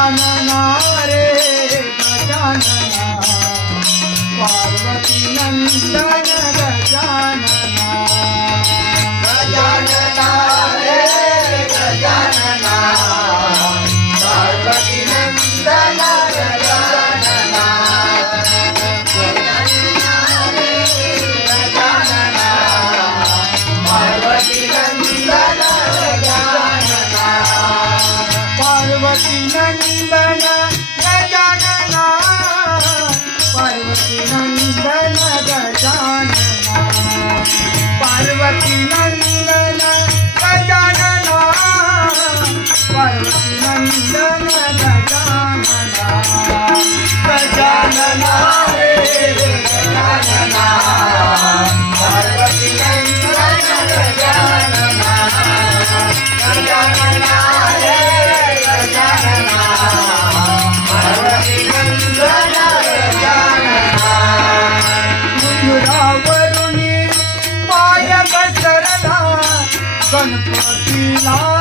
Gajanana, Parvati Nandana Gajanana गणपतीला चंद्र